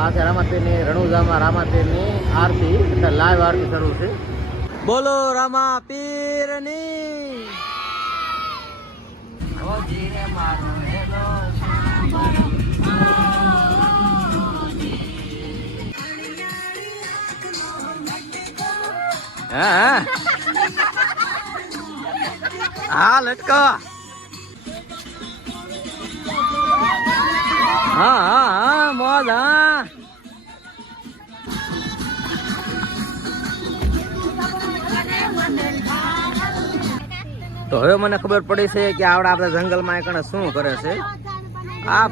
આ છે રામાપીરની રણુજામાં રામાપીરની આરતી એટલે લાઈવ આરતી શરૂ છે. બોલો રામાપીરની. હા લટકો. હા હા હા મોજ. હા તો હવે મને ખબર પડી છે કે આવડા આપણા જંગલમાં એક શું કરે છે. આ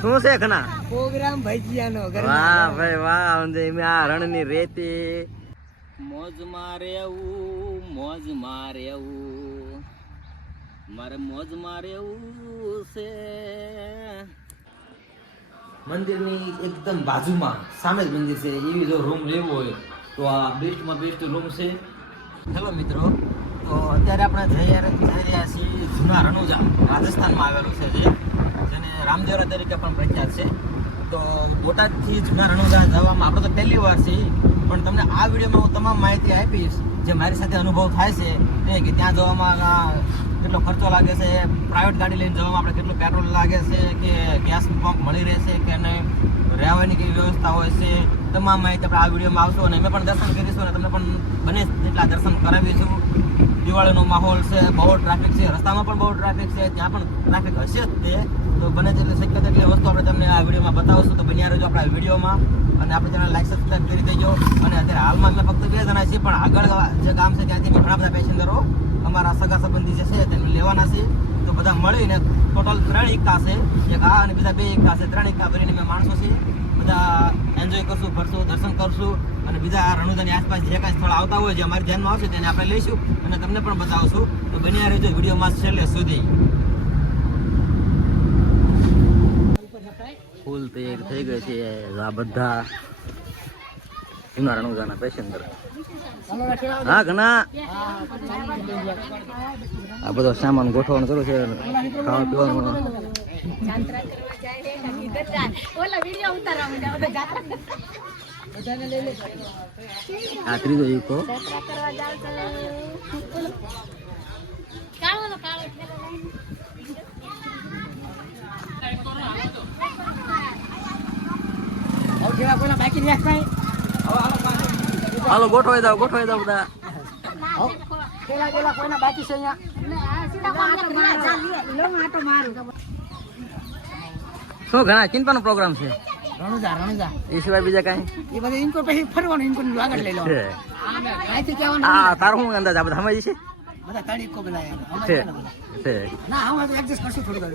શું છે ઘણા પ્રોગ્રામ ભજીયાનો. વાહ ભાઈ વાહ. આ રણની રેતી મોજમાં રહેવું, મોજમાં રહેવું, મારે મોજમાં રહેવું છે. મંદિરની એકદમ બાજુમાં સામે જ મંદિર છે. એવી જો રૂમ લેવો હોય તો આ બેસ્ટમાં બેસ્ટ રૂમ છે. હેલો મિત્રો, તો અત્યારે આપણે જઈ રહ્યા છીએ જૂના રણુજા, રાજસ્થાનમાં આવેલું છે, જેને રામદેવરા તરીકે પણ પ્રખ્યાત છે. તો બોટાદથી જૂના રણુજા જવામાં આપણે તો પહેલી વાર છે, પણ તમને આ વિડીયોમાં હું તમામ માહિતી આપીશ જે મારી સાથે અનુભવ થાય છે એ કે ત્યાં જવામાં કેટલો ખર્ચો લાગે છે, પ્રાઇવેટ ગાડી લઈને જવામાં આપણે કેટલું પેટ્રોલ લાગે છે, કે ગેસ પંપ મળી રહેશે કે નહીં, રહેવાની કેવી વ્યવસ્થા હોય છે, તમામ માહિતી આપણે આ વિડીયોમાં આવશું. અને અમે પણ દર્શન કરીશું અને તમને પણ બને તેટલા દર્શન કરાવીશું. દિવાળીનો માહોલ છે, બહુ ટ્રાફિક છે, રસ્તામાં પણ બહુ ટ્રાફિક છે, ત્યાં પણ ટ્રાફિક હશે જ તે. તો બને તેટલી શક્ય તેટલી વસ્તુ આપણે તમને આ વિડીયોમાં બતાવશું. તો બન્યા રહેજો આપણા વિડીયોમાં અને આપણે ચેનલ લાઈક સબસ્ક્રાઈબ કરી દેજો. અને અત્યારે હાલમાં અમે ફક્ત 2 જણા છીએ, પણ આગળ જે ગામ છે ત્યાંથી ઘણા બધા પેસેન્જરો અમારા સગા સંબંધી જે છે તેને લેવાના છે. તો બધા મળીને ટોટલ 3 ઇક્કા છે, એક આ અને બીજા 2 ઇક્કા છે. 3 ઇક્કા ભરીને અમે માણસો છીએ. બધા એન્જોય કરશું, ફરશું, દર્શન કરશું અને બીજા રણુજાની આસપાસ જે કાંઈ સ્થળ આવતા હોય જે અમારી ધ્યાનમાં આવશે તેને આપણે લઈશું અને તમને પણ બતાવશું. તો બન્યા રહેજો વિડીયોમાં છેલ્લે સુધી. ફૂલ તૈયાર થઈ ગઈ છે. આ બધા જૂના રણુજાના પેસેન્જર. હા ઘણા આ બધો સામાન ગોઠવવાનું કરું છે, ખાવા પીવાનું. આ ત્રીજો ઈકો. હાલો ગોઠવાઈ દાવ બધા. બાકી છે શું ઘણા ચિંતાનો પ્રોગ્રામ છે રણુજા એ સિવાય બીજા કઈ એ બધું ઇન્કો પછી ફરવાનું, ઇન્કો આગળ લઈ લો. હા તારું શું અંદાજ આ બધા સમજી છે બધા તારીખો બધા છે ના હું એડજસ્ટ કરશું થોડું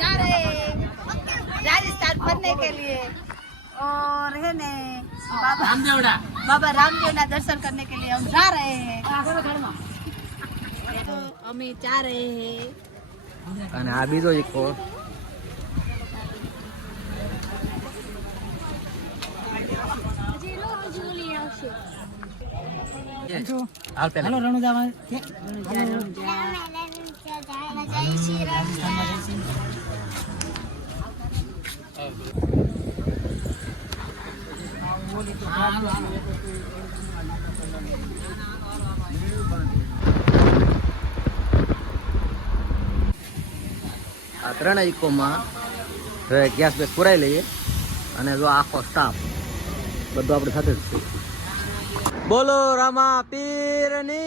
जा रहे राजस्थान पढ़ने के लिए और है ने बाबा रामदेव ना दर्शन करने के लिए हम जा रहे हैं. तो हमें जा रहे हैं. અને આ બીજો ઇકો હેલો રણુજામાં જય શ્રી રામ. આ 3 ઇકોમાં ગેસ બેસ પુરાઈ લઈએ અને જો આખો સ્ટાફ બધું આપણે સાથે જ છે. બોલો રામાપીરની.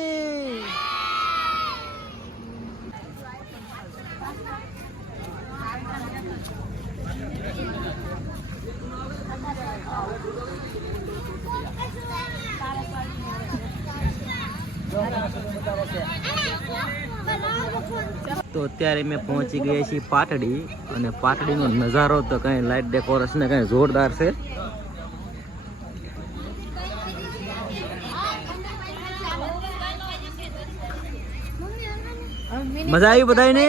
તો અત્યારે મેં પહોંચી ગયા છીએ પાટડી અને પાટડીનો નજારો તો કઈ લાઇટ ડેકોરેશન કઈ જોરદાર છે. મજા આવી બધાને.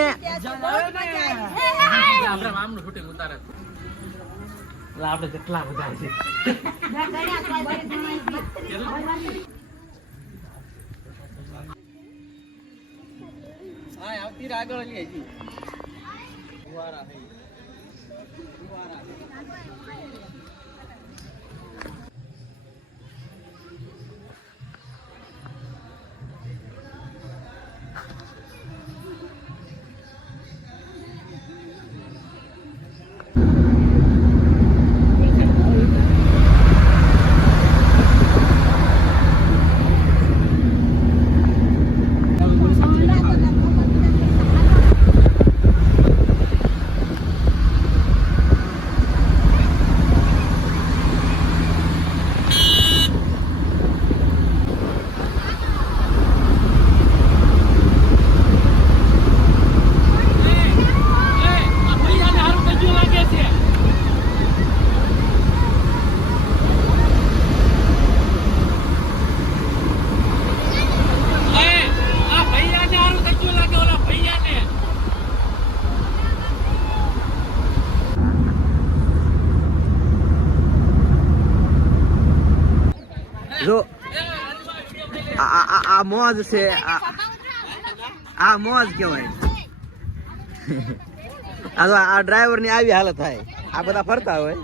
આપણે કેટલા બધા છે. આવતી આગળ જો આ મોજ છે, આ મોજ કહેવાય. આ તો આ ડ્રાઈવર ની આવી હાલત થાય, આ બધા ફરતા હોય.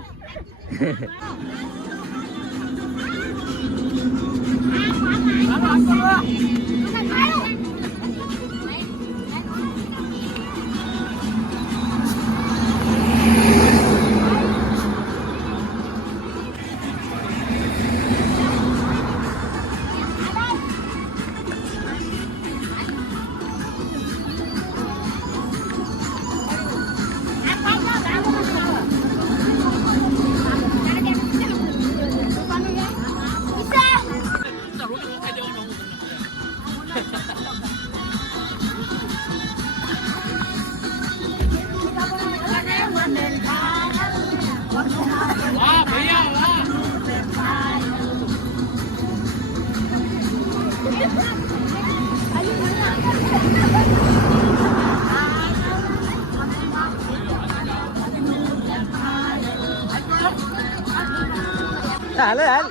હાલ હાલ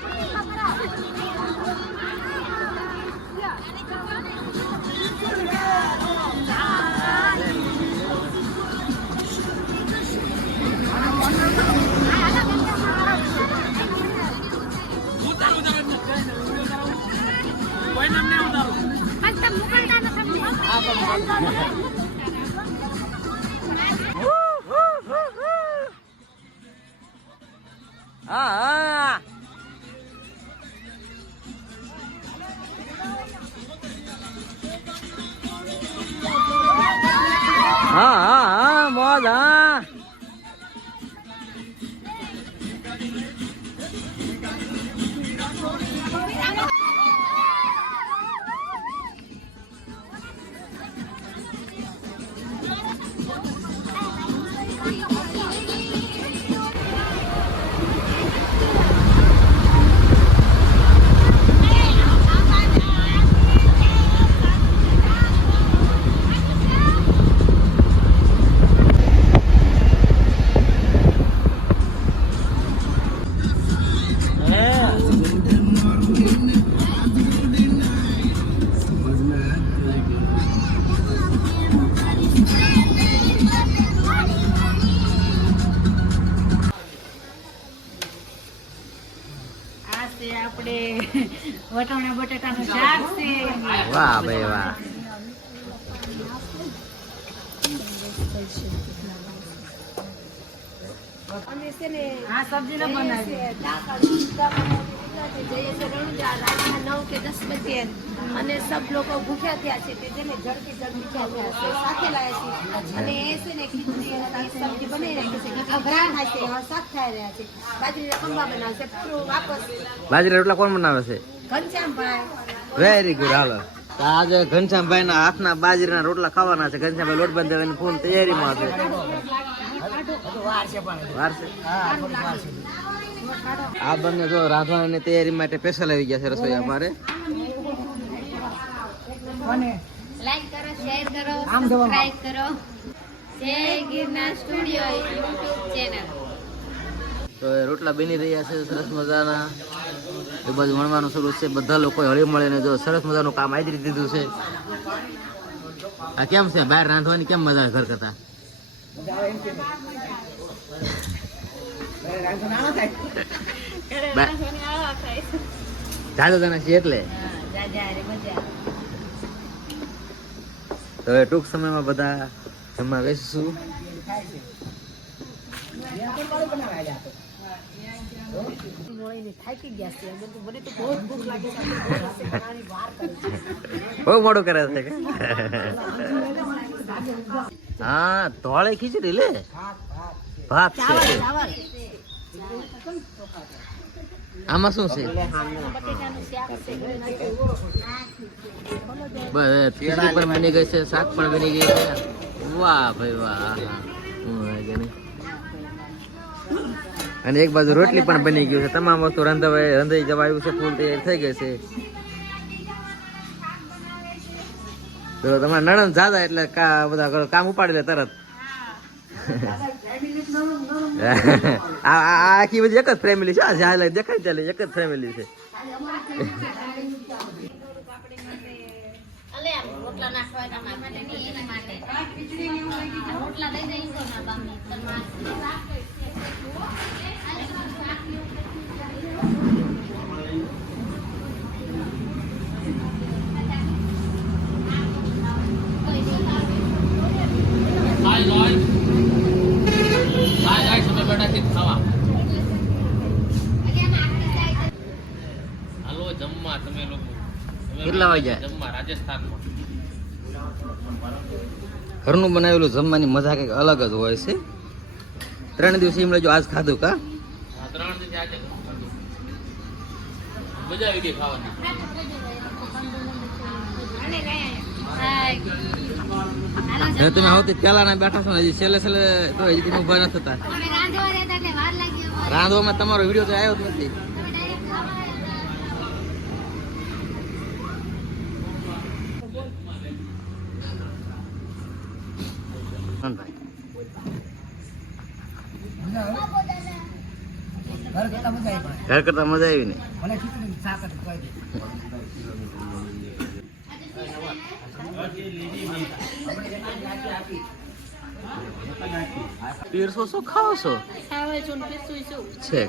હા હા મોજ હા. આપણે વટાણા બટાકાનું શાક છે. વાહ ભાઈ વાહ. અમે છે ને આ સબ્જી ન બનાવી જઈએ છે રણુજા રાતના 9 કે 10 બજે અને સબ લોકો ભૂખ્યા થયા છે તે જેને ઝડપી ભૂખ્યા થયા છે સાથે લાયા છે અને એ છે ને ખીચડી અને સબ્જી બનાવી રાખી છે ઘાઘરા થાય છે શાક ખાઈ રહ્યા છે બાજરીના ખંભા બનાવશે પૂરું વાપસ. બાજરી રોટલા કોણ બનાવે છે? ઘનશ્યામભાઈ. Very good. હાલો આજે ઘનશ્યામભાઈ ના હાથના બાજરીના રોટલા ખાવાના છે. ઘનશ્યામભાઈ લોટ બાંધવાની ફૂલ તૈયારીમાં છે. આ બંને જો રાંધવાની તૈયારી માટે સ્પેશિયલ આવી ગયા છે રસોઈ અમારે. લાઈક કરો, શેર કરો, સબસ્ક્રાઇબ કરો. જય ગિરનાર સ્ટુડિયો યુટ્યુબ ચેનલ. તો એ રોટલા બની રહ્યા છે સરસ મજાના. એ બાજુ વણવાનું શરૂ છે. બધા લોકો હળી મળીને જો સરસ મજાનું કામ આદરી દીધું છે. આ કેમ છે બહાર રાંધવાની કેમ મજા ઘર કરતા? જાદુ તને છે એટલે તો ટૂંક સમયમાં બધા જમવા બેસીશું. બહુ મોડું કરે છે કે હા ધોળે ખીચડી લે ભાત છે. આમાં શું છે? બસ ખીચડી પણ બની ગઈ છે, શાક પણ બની ગઈ છે. વાહ ભાઈ વાહ. અને એક બાજુ રોટલી પણ બની ગયું છે. તમામ વસ્તુ રંધાઈ જવા આવ્યું છે. ફૂલ તૈયાર થઈ ગઈ છે. તો તમારા નણંદ જાદા એટલે બધા કામ ઉપાડી લે તરત. આખી બધી એક જ ફેમિલી છે. દેખાય ચાલે એક જ ફેમિલી છે. અલે આ રોટલા નાખવા તમારા માટે નહીં, એના માટે રોટલા લઈ જઈ તો ના બામી હાલો જમવા તમે લોકો કેટલા વાગ્યા? જમવા રાજસ્થાનમાં ઘરનું બનાવેલું જમવાની મજા કંઈક અલગ જ હોય છે. 3 દિવસ એમ લેજો, આજ ખાધું કા? આ 3 દિવસ આજે ખાધું. મજા આવી ગઈ ખાવાની. હવે તમે આવતી પેલા બેઠા છો ને, હજી છેલ્લે તો હજી તમે ઉભા નથી થતા. રાંધવામાં તમારો વિડીયો તો આવ્યો જ નથી. ઘર કરતા મજા આવી ને. પીરસો શું ખાવ છો? છે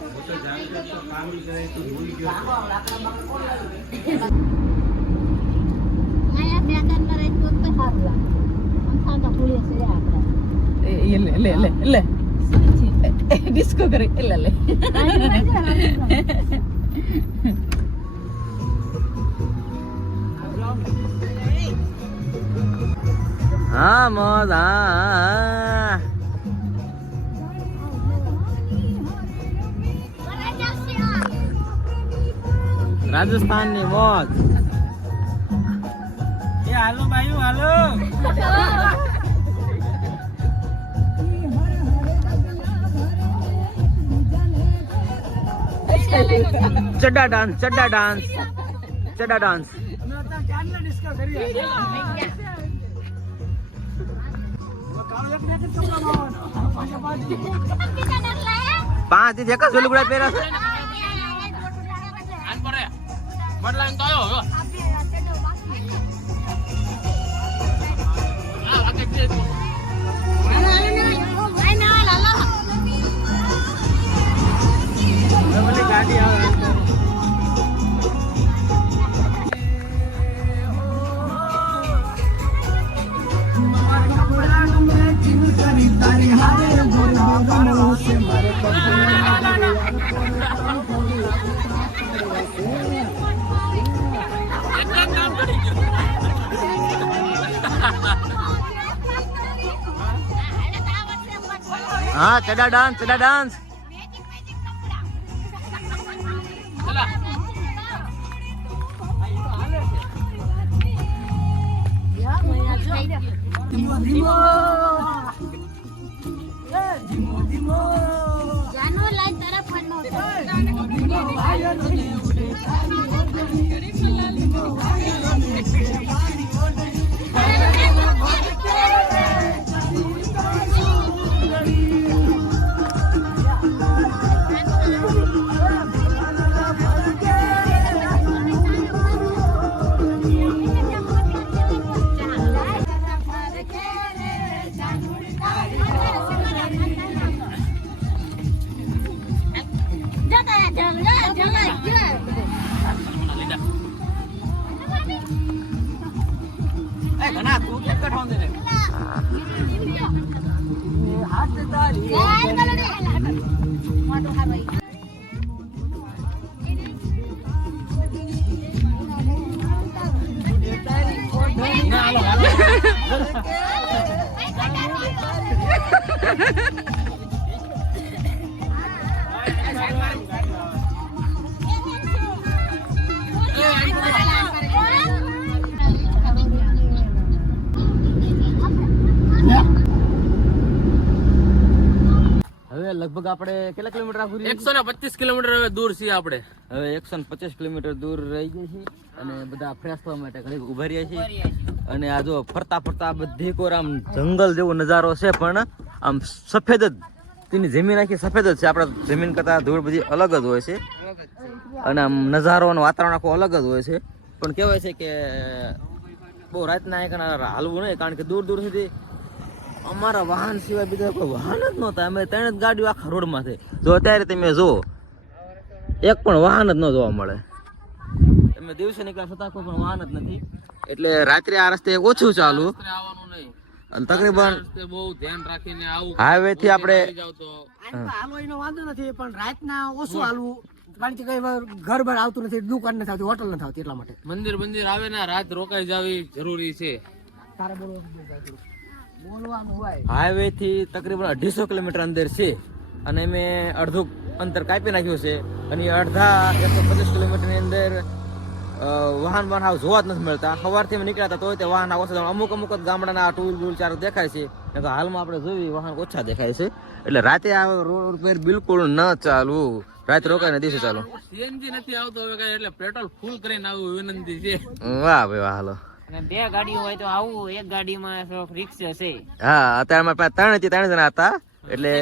ડિસ્કો કરે લે હા મોજ. હા રાજસ્થાન ની મોજ. એ હાલો ભાઈ હાલો. ચડ્ડા ડાન્સ ચડ્ડા ડાન્સ. 5 દી એક જ લુગડા પહેર્યા છે. આન પર બદલાઈને તો આવ્યો હવે. આ વાગે છે ગાડી આવે. હા ચડા ડાન્સ. હવે લગભગ આપણે કેટલા કિલોમીટર આખું 125 કિલોમીટર હવે દૂર છીએ આપણે. હવે 125 કિલોમીટર દૂર રહી ગયા છીએ અને બધા ફ્રેશ થવા માટે ઘણી ઉભા રહ્યા છીએ. અને આ જો ફરતા ફરતા બધી કોર આમ જંગલ જેવો નજારો છે, પણ આમ સફેદ જ તેની જમીન આખી સફેદ જ છે. આપણા જમીન કરતા ધૂળ બધી અલગ જ હોય છે. અને આમ નજારો અને વાતાવરણ આખું અલગ જ હોય છે. પણ કહેવાય છે કે બહુ રાતના અહીંયા હાલવું નહીં, કારણ કે દૂર દૂર સુધી અમારા વાહન સિવાય બીજા કોઈ વાહન જ નહોતા. અમે 3 જ ગાડીઓ આખા રોડમાં છે. જો અત્યારે તમે જુઓ, એક પણ વાહન જ ન જોવા મળે. તમે દિવસે નીકળ્યા છતાં કોઈ પણ વાહન જ નથી. એટલે રાત્રે આ રસ્તે ઓછું ચાલુ આવવાનું નહીં, અને તકરીબન બહુ ધ્યાન રાખીને આવું. હાઈવે થી આપણે હાલવો એનો વાંધો નથી, પણ રાતના ઓછું હાલવું, કારણ કે કઈ વાર ઘર બાર આવતું નથી, દુકાન નથી આવતી, હોટલ નથી આવતી, એટલા માટે મંદિર આવે ને રાત રોકાઈ જવી જરૂરી છે. તારે બોલવાનું હોય. હાઈવે થી તકરીબન 250 કિલોમીટર અંદર છે, અને મેં અડધું અંતર કાપી નાખ્યું છે. અને એ અડધા 150 કિલોમીટર ની અંદર વાહન જોવા જ નથી મળતા. સવારથી નીકળ્યા હતા તોય તે વાહન ઓછા, અમુક જ ગામડાના ટુ વ્હીલ ચાર દેખાય છે. હાલમાં આપણે જોયું વાહન ઓછા દેખાય છે. એટલે રાતે આ રોડ પર બિલકુલ ન ચાલવું, રાતે રોકાઈને દિવસે ચાલુ. સીએનજી નથી આવતો હવે કઈ, એટલે પેટ્રોલ ફૂલ કરીને આવવું વિનંતી છે. વાહ ભાઈ વાહ. હાલો, 2 ગાડીઓ હોય તો આવું, એક ગાડીમાં રિક્ષા છે. હા, અત્યારે અમારે પાસે 3 જણા હતા. એટલે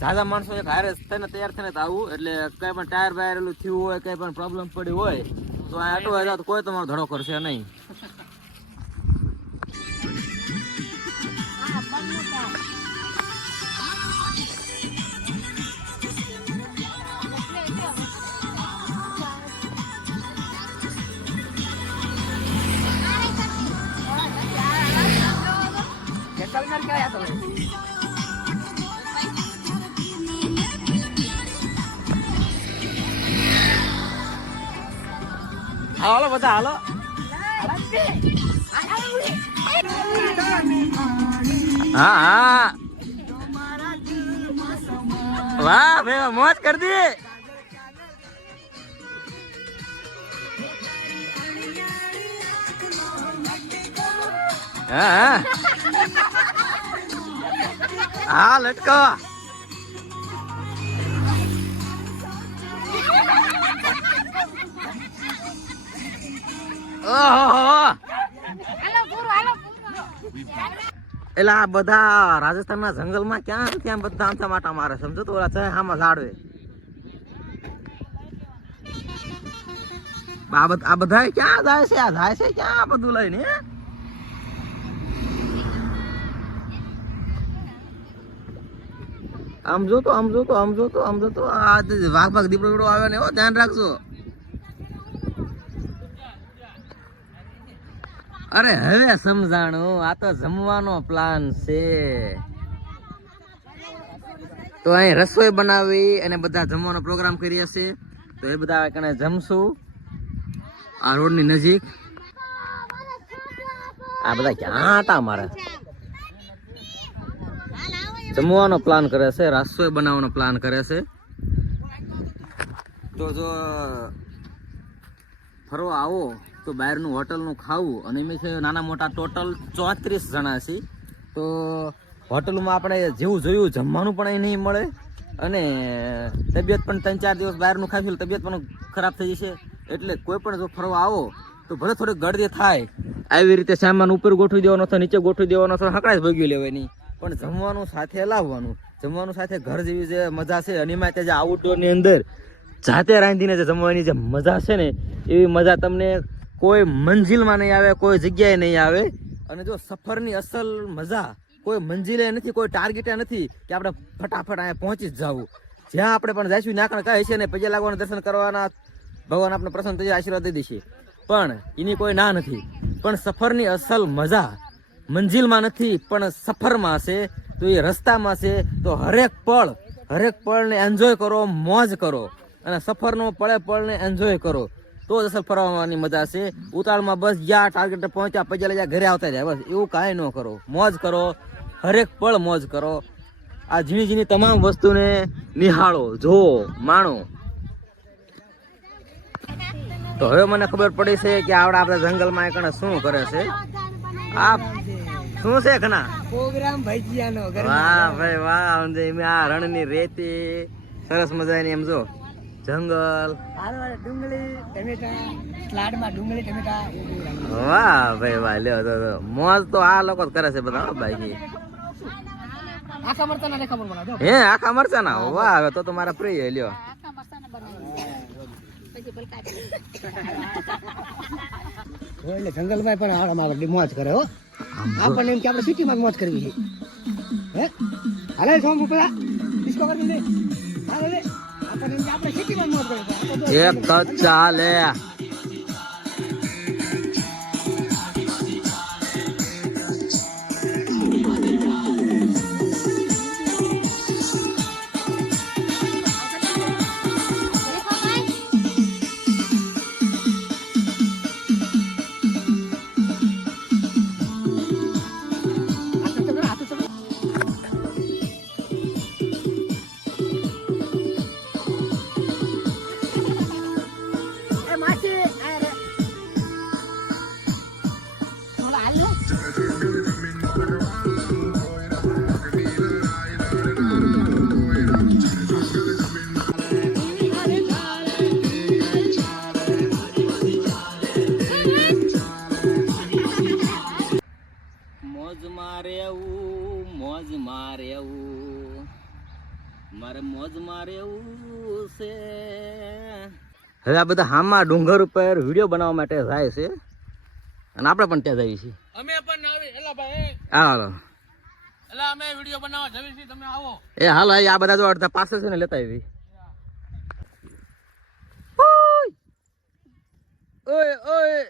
દાદા માણસો એક હારે થઈને તૈયાર થઈને આવું. એટલે કઈ પણ ટાયર બાયર એલું થયું હોય, કઈ પણ પ્રોબ્લેમ પડી હોય તો આ આટો જાવ તો કોઈ તમારો ધડો કરશે નહીં. હાલો બધા હાલો. હા હા, વાહ ભાઈ મોજ કરી દી. હા હા, લટકો. એટલે આ બધા રાજસ્થાનના જંગલમાં ક્યાં બધા આમથા માટા મારે, સમજો તો ઓલા છે આમાં ઝાડવે. આ બધા ક્યાં જાય છે? આ જાય છે ક્યાં બધું લઈને? આમ જો તો આ વાઘ દીપડો આવે ને, ધ્યાન રાખજો. અરે હવે સમજાણું, આ તો જમવાનો પ્લાન છે. તો અહીં રસોઈ બનાવી અને બધા જમવાનો પ્રોગ્રામ કરીએ છીએ. તો એ બધા કને જમશું આ રોડની નજીક. આ બધા ક્યાં હતા? મારે જમવાનો પ્લાન કરે છે, રસોઈ બનાવવાનો પ્લાન કરે છે. તો જો ફરવા આવો તો બહારનું હોટલનું ખાવું. અને એમ છે નાના મોટા ટોટલ 34 જણા છે. તો હોટલમાં આપણે જેવું જોયું જમવાનું પણ અહીં નહીં મળે, અને તબિયત પણ 3-4 દિવસ બહારનું ખાઈશું તબિયત પણ ખરાબ થઈ જશે. એટલે કોઈ પણ જો ફરવા આવો તો ભલે થોડીક ગળદી થાય, આવી રીતે સામાન ઉપર ગોઠવી દેવાનો છે, નીચે ગોઠવી દેવાનો છે, હકડાઈ ભોગવી લેવાની. પણ જમવાનું સાથે લાવવાનું. જમવાનું સાથે ઘર જેવી જે મજા છે, અને એમાં જે આઉટડોરની અંદર જાતે રાંધીને જે જમવાની જે મજા છે ને, એવી મજા તમને કોઈ મંજિલમાં નહીં આવે, કોઈ જગ્યાએ નહીં આવે. અને જો સફરની અસલ મજા કોઈ મંજિલે નથી, કોઈ ટાર્ગેટે નથી કે આપણે ફટાફટ અહીંયા પહોંચી જ જવું. જ્યાં આપણે પણ જઈશું નાખણ કહે છે ને, પગે લાગવાના, દર્શન કરવાના, ભગવાન આપણે પ્રસન્ન થઈ આશીર્વાદ દઈ દેશે. પણ એની કોઈ ના નથી. પણ સફરની અસલ મજા મંજિલમાં નથી પણ સફરમાં છે. તો એ રસ્તામાં છે. તો હરેક પળને એન્જોય કરો, મોજ કરો, અને સફરનો પળને એન્જોય કરો. તો જ અસલ ફરવાની મજા છે. ઉતાળમાં બસ ગયા ટાર્ગેટ પહોંચ્યા, પૈસા લઈ ઘરે આવતા જાય, બસ એવું કાંઈ ન કરો. મોજ કરો, હરેક પળ મોજ કરો. આ ઝીણી ઝીણી તમામ વસ્તુને નિહાળો, જોવો, માણો. તો હવે મને ખબર પડી છે કે આપણા જંગલમાં એક શું કરે છે. આ શું છે ઘણા પ્રોગ્રામ ભજીયાનો. વાહ ભાઈ વાહ. આ રણની રેતી સરસ મજાની, એમ જો જંગલ. ડુંગળી ટમેટા, સ્લાડમાં ડુંગળી ટમેટા. વાહ ભાઈ વાહ. લ્યો તો મોજ તો આ લોકો જ કરે છે બધા ભાઈ. આખા મરચાના રેખા બનાવો. હે આખા મરચાના? વાહ, હવે તો મારા પ્રિય. લ્યો પછી ભલકા પી. એટલે જંગલમાં પણ આરામ મોજ કરે હો. આપણને એમ કે આપણે સિટીમાં મોજ કરવી છે. હે હાલે સોમ પેલા ડિસ્કો કરી દે. હાલે લે આપણને એમ કે આપણે સિટીમાં મોજ કરવી છે. એક તો ચાલે મોજમાં રહેવું મારે મોજમાં રહેવું છે. હવે આ બધા હામાં ડુંગર ઉપર વિડીયો બનાવવા માટે જાય છે અને આપણે પણ ત્યાં જઈએ છીએ. અમે પણ આવી એલા ભાઈ હાલો એલા અમે વિડિયો બનાવવા જવી છીએ તમે આવો. એ હાલો આ બધા જો અડધા પાસે છે ને લેતા આવી. ઓય ઓય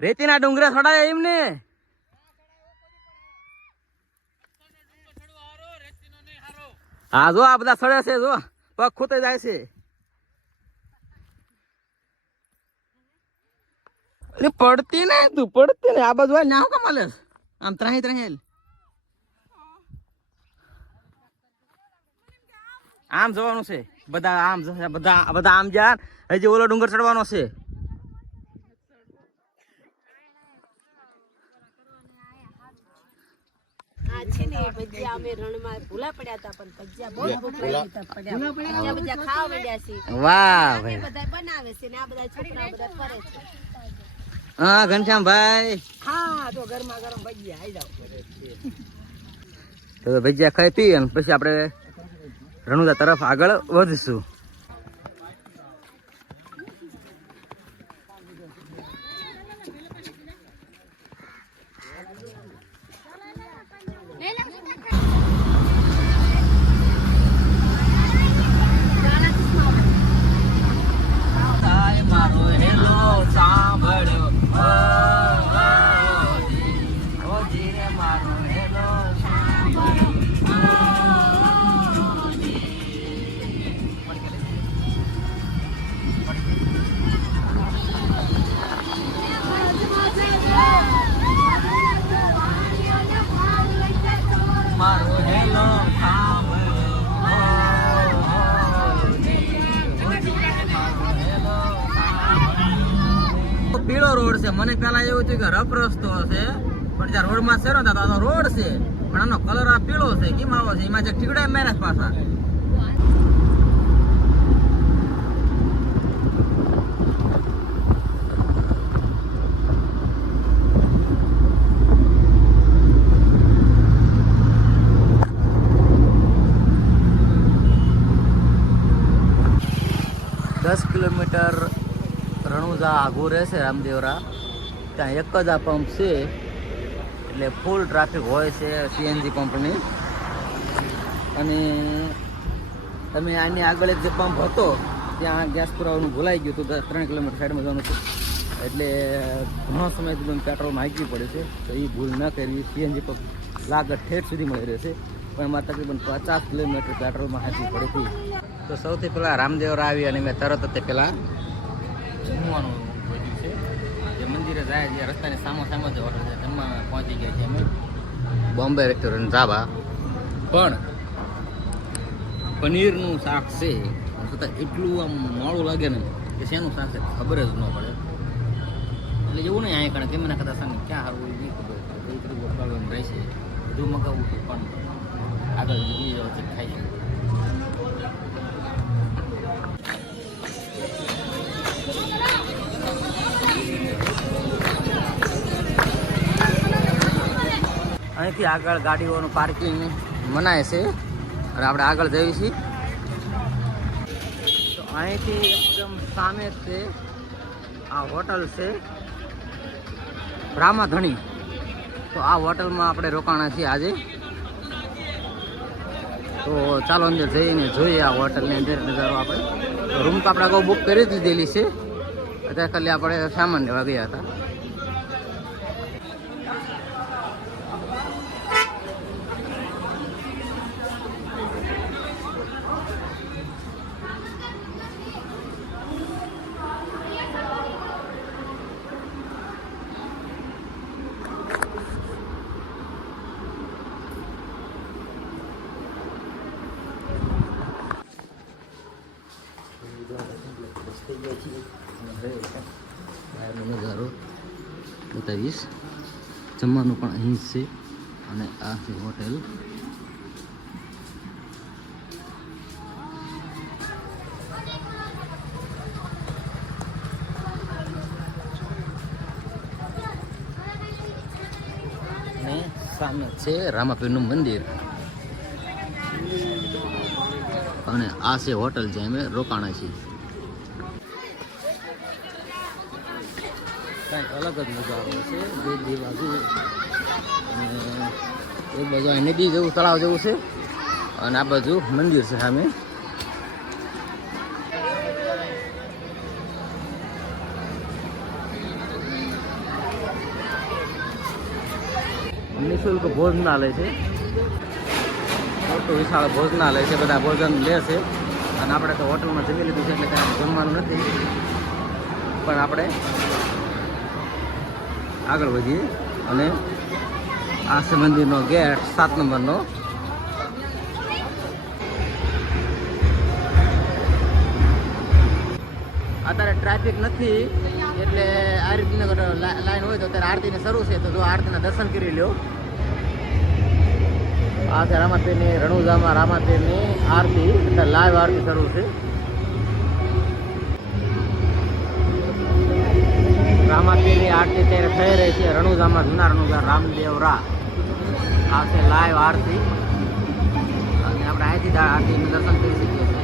રેતીના ડુંગરા ચડાય એમને. હા જો આ બધા સડે છે જો પગ ખૂતે જાય છે. અરે પડતી ને તું પડતી ને આ બાજુ ના કામ આલે આમ ત્રાહી ત્રાહી આમ જવાનું છે બધા આમ બધા આમ જા હજી ઓલો ડુંગર ચડવાનો છે. આ છે ને ભજીયા અમે રણમાં ભૂલા પડ્યા હતા પણ ભજીયા બહુ ભૂખ લાગી હતા પડ્યા ભજીયા ખાવા માંડ્યા છે. વાહ આ ભાઈ બધા બનાવે છે ને આ બધા છોકરા બધા કરે છે. હા ઘનશ્યામભાઈ હા તો ગરમા ગરમ ભજીયા આવી જાવ. તો ભજીયા ખાઈ પી અને પછી આપણે રણુજા તરફ આગળ વધશું. પીળો રોડ છે. મને પેલા એવું થયું કે રફ રસ્તો હશે પણ જ્યાં રોડ માં છે ને તો રોડ છે પણ આનો કલર આ પીળો છે. કેમ આવો છે એમાં જે ઠીકડા મેરેજ પાછા. કિલોમીટર રણુજા આઘું રહેશે રામદેવરા. ત્યાં એક જ આ પંપ છે એટલે ફૂલ ટ્રાફિક હોય છે સીએનજી પંપની. અને તમે આની આગળ એક જે પંપ હતો ત્યાં ગેસ પુરાવાનું ભૂલાઈ ગયું હતું. 3 કિલોમીટર સાઈડમાં જવાનું હતું એટલે ઘણો સમય સુધી પેટ્રોલ માગવી પડે છે. તો એ ભૂલ ન કરવી. સીએનજી પંપ લાગત ઠેઠ સુધી મળી રહેશે પણ એમાં તકરીબન 50 કિલોમીટર પેટ્રોલમાં હાંચવી પડે હતી. તો સૌથી પહેલાં રામદેવરા આવી અને મેં તરત જ પહેલાં જમવાનું વધ્યું છે. જે મંદિરે જાય જે રસ્તાની સામો સામો જ હોટલ છે જમવા પહોંચી ગયા છે અમે. બોમ્બે રેસ્ટોરન્ટ ધાબા. પણ પનીરનું શાક છે છતાં એટલું આમ મોડું લાગે ને કે શેનું શાક છે ખબર જ ન પડે. એટલે એવું નહીં અહીંયા કારણ કે મને કદાચ સામે ક્યાં સારું હોય નહીં ખબર કઈ તરીકે વગાડવાનું રહેશે બધું મગાવવું હતું પણ આગળ બીજી વખતે ખાઈ છે. અહીંથી આગળ ગાડીઓનું પાર્કિંગ મનાય છે અને આપણે આગળ જઈએ છીએ. તો અહીંથી એકદમ સામે જ છે આ હોટલ છે રામાધણી. તો આ હોટલમાં આપણે રોકાણા છીએ આજે. તો ચાલો અંદર જઈને જોઈએ આ હોટલની અંદર નજારો. આપણે રૂમ તો આપણે અગાઉ બુક કરી જ લીધેલી છે. અત્યારે ખાલી આપણે સામાન લેવા ગયા હતા. નજારો બતાવીશ. જમવાનું પણ અહીં જ છે અને આ છે હોટેલ. અને સામે છે રામાપીરનું મંદિર અને આ છે હોટલ જ્યાં અમે રોકાણા છીએ. કાંઈક અલગ જ નજારો છે. બે બાજુ અને એક બાજુ અહીં નદી જેવું તળાવ જેવું છે અને આ બાજુ મંદિર છે સામે. નિઃશુલ્ક ભોજનાલય છે. મોટું વિશાળ ભોજનાલય છે. બધા ભોજન લે છે અને આપણે તો હોટલમાં જમી લીધું છે એટલે કાંઈ જમવાનું નથી. પણ આપણે આગળ વધીએ અને આ છે મંદિરનો ગેટ 7 નંબરનો. અત્યારે ટ્રાફિક નથી એટલે આ રીતની લાઈન હોય તો અત્યારે આરતીને શરૂ છે. તો જો આરતીના દર્શન કરી લો. આ છે રામાપીરની રણુજામાં રામાપીરની આરતી. અત્યારે લાઈવ આરતી શરૂ છે. રામાપીરની આરતી ત્યારે થઈ રહી છે રણુજામાં. જૂના રણુજા રામદેવરા. આ છે લાઈવ આરતી અને આપણે અહીંથી આરતીનું દર્શન કરી શકીએ છીએ.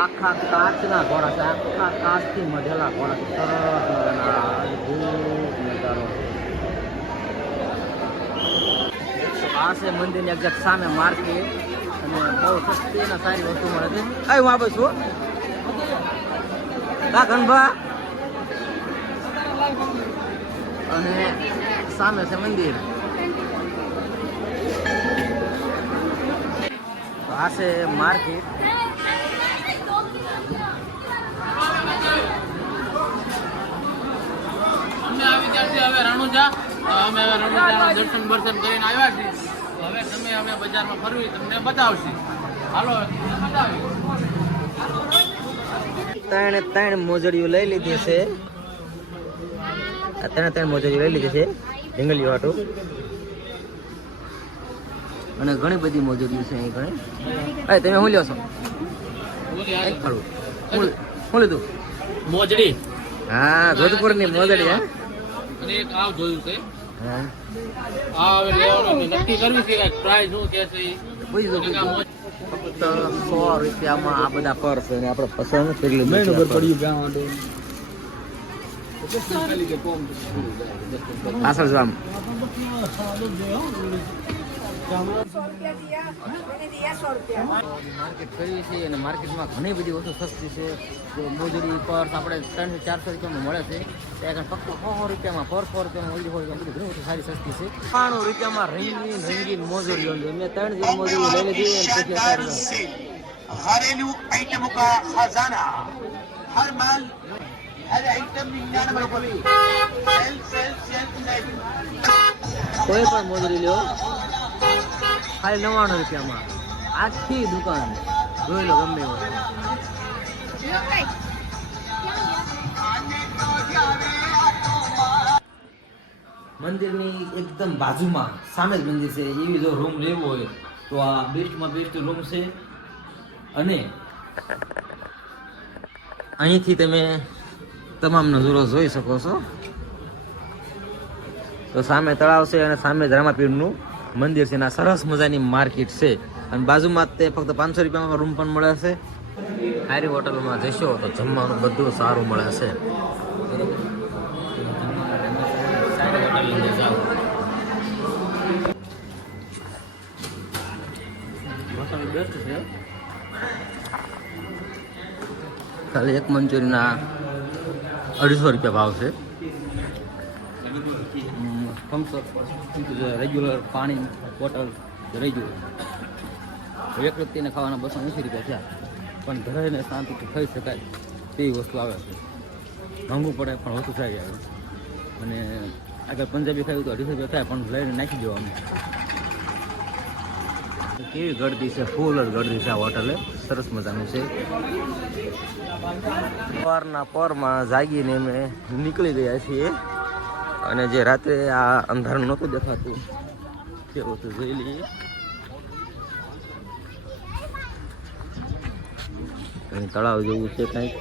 આખા કાચના ઘોડા છે. આખા કાચથી મઢેલા ઘોડા છે. સરસ મજાના અદભુત નજારો છે. આ છે મંદિરની એક્ઝેક્ટ સામે માર્કેટ અને બહુ સસ્તી અને સારી વસ્તુ મળે છે. હું આપું છું કા ઘનભા. અને સામે છે મંદિર. આ છે માર્કેટ. હવે રણુજા અમે હવે રણુજાના દર્શન બર્શન કરીને આવ્યા છીએ. હવે તમે અમે બજારમાં ફરવી તમને બતાવશી. હાલો બતાવી. ત્રણ મોજડીઓ લઈ લીધી છે. ત્રણ મોજડીઓ લઈ લીધી છે જંગલીઓ હાટું. અને ઘણી બધી મોજડીઓ છે અહીં ઘણી. અરે તમે શું લ્યો છો? શું લીધું? મોજડી. હા જોધપુરની મોજડી. હા અને એક આવ જોયું છે. હા આ હવે લેવાનું નક્કી કરવી છે કે પ્રાઇસ શું કે છે. પૂછી દો. ફક્ત 100 રૂપિયામાં આ બધા પર્સ છે અને આપણે પસંદ કરી લીધું. પાછળ જો આમ માર્કેટ કરી છે અને માર્કેટમાં ઘણી બધી વસ્તુ સસ્તી છે. જો મોજડી પર્સ આપણે 300-400 રૂપિયામાં મળે છે. ત્યાં ફક્ત 100 રૂપિયામાં પર 100 રૂપિયામાં ઓલી હોય બધી ઘણી વસ્તુ સારી સસ્તી છે. 95 રૂપિયામાં રંગીન મોજડીઓ. મેં 3 જેવી મોજડી લઈ લીધી અને પછી घरेलू आइटमों का खजाना, हर माल हर item 99 sale sale sale sale. કોઈ પણ મોજરી લ્યો ખાલી 99 રૂપિયામાં આખી દુકાન જોઈ લો ગમે હોય. મંદિરની એકદમ બાજુમાં સામે જ મંદિર છે. એવી જો રૂમ લેવો હોય તો આ બેસ્ટમાં બેસ્ટ રૂમ છે. અને અહીંથી તમે તમામ નજારો જોઈ શકો છો. તો સામે તળાવ છે અને સામે જ રામાપીરનું મંદિર છે અને આ સરસ મજાની માર્કેટ છે. અને બાજુમાં તે ફક્ત 500 રૂપિયામાં રૂમ પણ મળે છે. સારી હોટલમાં જશો તો જમવાનું બધું સારું મળે છે. બેસ્ટ છે. ખાલી એક મંચુરિયનના 250 રૂપિયા ભાવ છે. રેગ્યુલર પાણી બોટલ રેગ્યુલર એક વ્યક્તિને ખાવાના 280 રૂપિયા થયા. પણ ઘરે શાંતિથી ખાઈ શકાય તેવી વસ્તુ આવે છે. મોંઘું પડે પણ વસ્તુ થઈ જાય. અને આગળ પંજાબી ખાયું તો 250 રૂપિયા થાય પણ લઈને નાખી દેવાનું. કેવી ગળદી છે, ફૂલ જ ગળદી છે આ હોટલે. સરસ મજાનું છે. સવારના પોરમાં જાગીને અમે નીકળી ગયા છીએ. અને જે રાત્રે આ અંધારું નહોતું દેખાતું કેવું તો જોઈ લઈએ. તળાવ જેવું છે કંઈક.